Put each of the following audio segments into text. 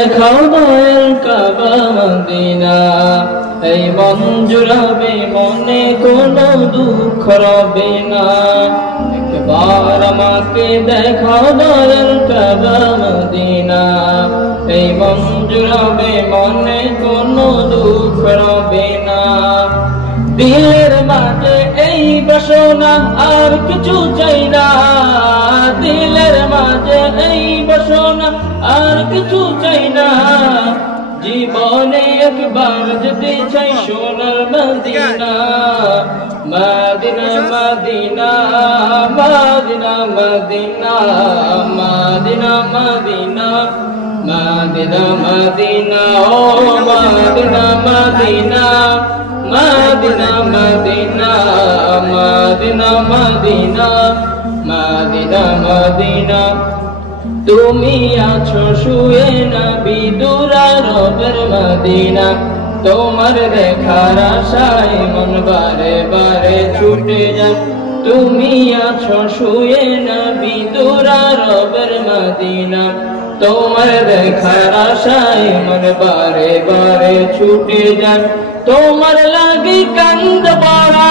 দেখাও দয়াল কাবা মদিনা, এই মন জুড়াবে মনে কোনো দুঃখ রবে না। একবার আমাকে দেখাও দয়াল কাবা মদিনা, এই মন জুড়াবে মনে কোনো দুঃখ রবে না। দিলের মাঝে এই বাসনা আর কিছু চাই না, দিলের মাঝে এই বাসনা আর কিছু চাই না। জীবনে একবার যেতে চাই সোনার Medina, Medina Medina Medina Medina Medina Medina Medina Medina ও Medina Medina Medina Medina Medina Medina Medina Medina. তুমি আছো শুয়ে নবী দুরা রবের মদিনা, তোমার দেখার আশায় মন বারে বারে ছুটে যায়। তুমি আছো শুয়ে নবী দুরা রবের মদিনা, তোমার দেখার আশায় মন বারে বারে ছুটে যায়। তোমার লাগি কান্দ পড়া,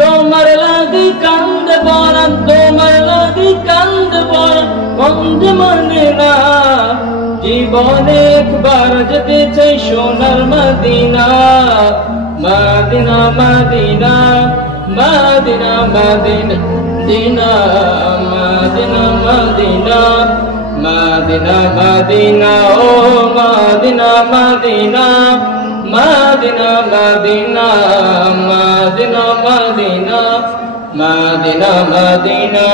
তোমার লাগি কান্দ পড়া, তোমার লাগি কান্দ পড়া মন্দ মানে না। জীবনে একবার যেতে চাই সোনার Medina, Medina Medina Medina Medina দিনা মদিনা মদিনা মদিনা মদিনা ও Medina Medina Medina Medina Medina Medina Medina Medina.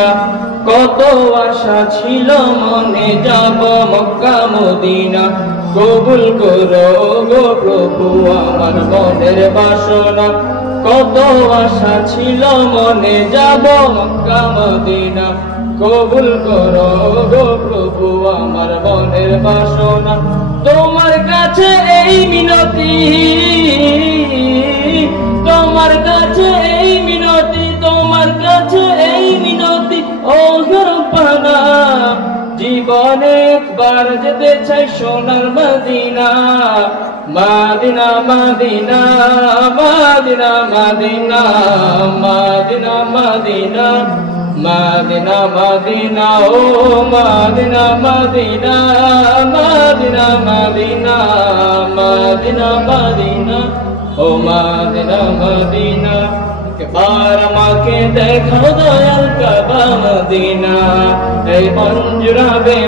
কত আশা ছিল মনে যাব মক্কা মদিনা, কবুল করো গো প্রভু আমার মনের বাসনা। কত আশা ছিল মনে যাব মক্কা মদিনা, কবুল করো গো প্রভু আমার মনের বাসনা। তোমার কাছে এই মিনতি, তোমার কাছে এই মিনতি, তোমার কাছে এই মিনতি ও রব্বানা। জীবনে একবার যেতে চাই সোনার Medina, Medina Medina Medina Medina Medina Medina Medina Medina ও Medina Medina Medina Medina Medina Medina ও মদিনা মদিনা। একবার আমাকে দেখাও দয়াল কাবা মদিনা, এই মন জুড়াবে